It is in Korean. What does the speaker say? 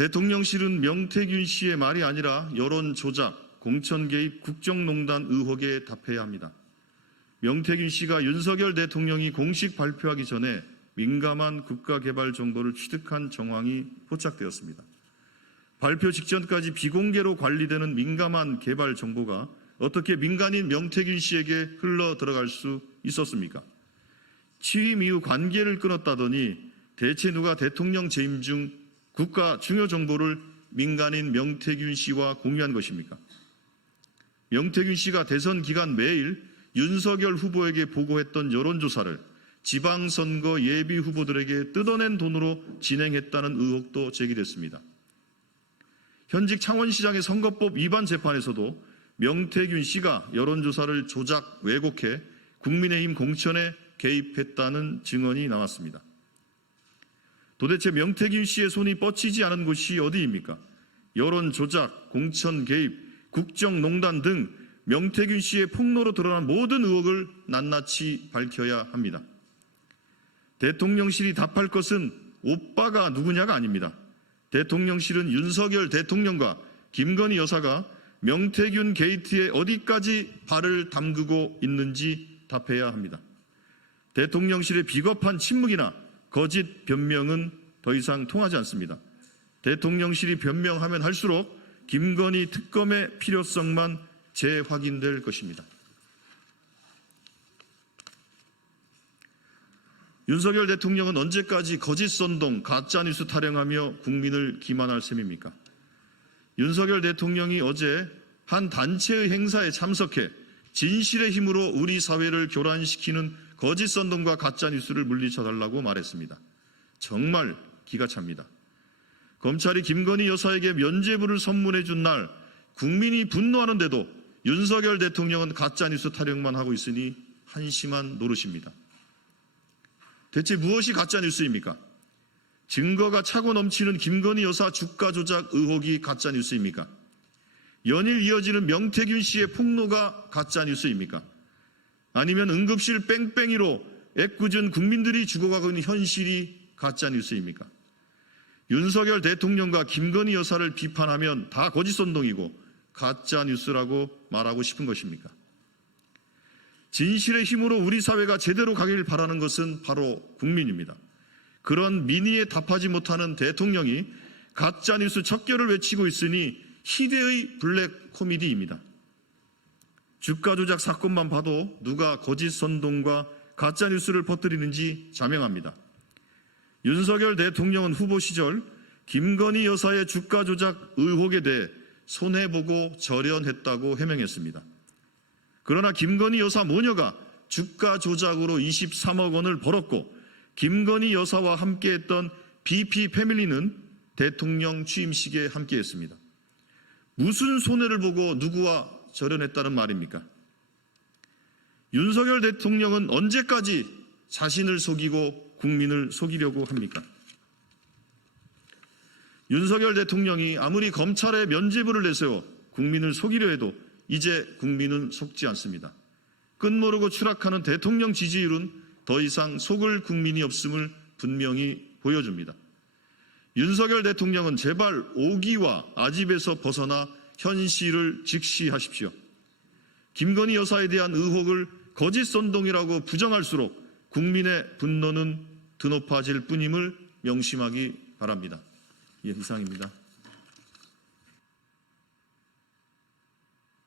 대통령실은 명태균 씨의 말이 아니라 여론 조작, 공천 개입, 국정농단 의혹에 답해야 합니다. 명태균 씨가 윤석열 대통령이 공식 발표하기 전에 민감한 국가개발 정보를 취득한 정황이 포착되었습니다. 발표 직전까지 비공개로 관리되는 민감한 개발 정보가 어떻게 민간인 명태균 씨에게 흘러 들어갈 수 있었습니까? 취임 이후 관계를 끊었다더니 대체 누가 대통령 재임 중 국가 중요 정보를 민간인 명태균 씨와 공유한 것입니까? 명태균 씨가 대선 기간 매일 윤석열 후보에게 보고했던 여론조사를 지방선거 예비 후보들에게 뜯어낸 돈으로 진행했다는 의혹도 제기됐습니다. 현직 창원시장의 선거법 위반 재판에서도 명태균 씨가 여론조사를 조작, 왜곡해 국민의힘 공천에 개입했다는 증언이 나왔습니다. 도대체 명태균 씨의 손이 뻗치지 않은 곳이 어디입니까? 여론 조작, 공천 개입, 국정농단 등 명태균 씨의 폭로로 드러난 모든 의혹을 낱낱이 밝혀야 합니다. 대통령실이 답할 것은 오빠가 누구냐가 아닙니다. 대통령실은 윤석열 대통령과 김건희 여사가 명태균 게이트에 어디까지 발을 담그고 있는지 답해야 합니다. 대통령실의 비겁한 침묵이나 거짓 변명은 더 이상 통하지 않습니다. 대통령실이 변명하면 할수록 김건희 특검의 필요성만 재확인될 것입니다. 윤석열 대통령은 언제까지 거짓 선동, 가짜뉴스 타령하며 국민을 기만할 셈입니까? 윤석열 대통령이 어제 한 단체의 행사에 참석해 진실의 힘으로 우리 사회를 교란시키는 거짓 선동과 가짜뉴스를 물리쳐달라고 말했습니다. 정말 기가 찹니다. 검찰이 김건희 여사에게 면죄부를 선문해 준 날 국민이 분노하는데도 윤석열 대통령은 가짜뉴스 타령만 하고 있으니 한심한 노릇입니다. 대체 무엇이 가짜뉴스입니까? 증거가 차고 넘치는 김건희 여사 주가 조작 의혹이 가짜뉴스입니까? 연일 이어지는 명태균 씨의 폭로가 가짜뉴스입니까? 아니면 응급실 뺑뺑이로 애꿎은 국민들이 죽어가고 있는 현실이 가짜뉴스입니까? 윤석열 대통령과 김건희 여사를 비판하면 다 거짓선동이고 가짜뉴스라고 말하고 싶은 것입니까? 진실의 힘으로 우리 사회가 제대로 가길 바라는 것은 바로 국민입니다. 그런 민의에 답하지 못하는 대통령이 가짜뉴스 척결을 외치고 있으니 희대의 블랙 코미디입니다. 주가 조작 사건만 봐도 누가 거짓 선동과 가짜뉴스를 퍼뜨리는지 자명합니다. 윤석열 대통령은 후보 시절 김건희 여사의 주가 조작 의혹에 대해 손해보고 절연했다고 해명했습니다. 그러나 김건희 여사 모녀가 주가 조작으로 23억 원을 벌었고 김건희 여사와 함께했던 BP 패밀리는 대통령 취임식에 함께했습니다. 무슨 손해를 보고 누구와 절연했다는 말입니까? 윤석열 대통령은 언제까지 자신을 속이고 국민을 속이려고 합니까? 윤석열 대통령이 아무리 검찰에 면죄부를 내세워 국민을 속이려 해도 이제 국민은 속지 않습니다. 끝모르고 추락하는 대통령 지지율은 더 이상 속을 국민이 없음을 분명히 보여줍니다. 윤석열 대통령은 제발 오기와 아집에서 벗어나 현실을 직시하십시오. 김건희 여사에 대한 의혹을 거짓 선동이라고 부정할수록 국민의 분노는 드높아질 뿐임을 명심하기 바랍니다. 이상입니다.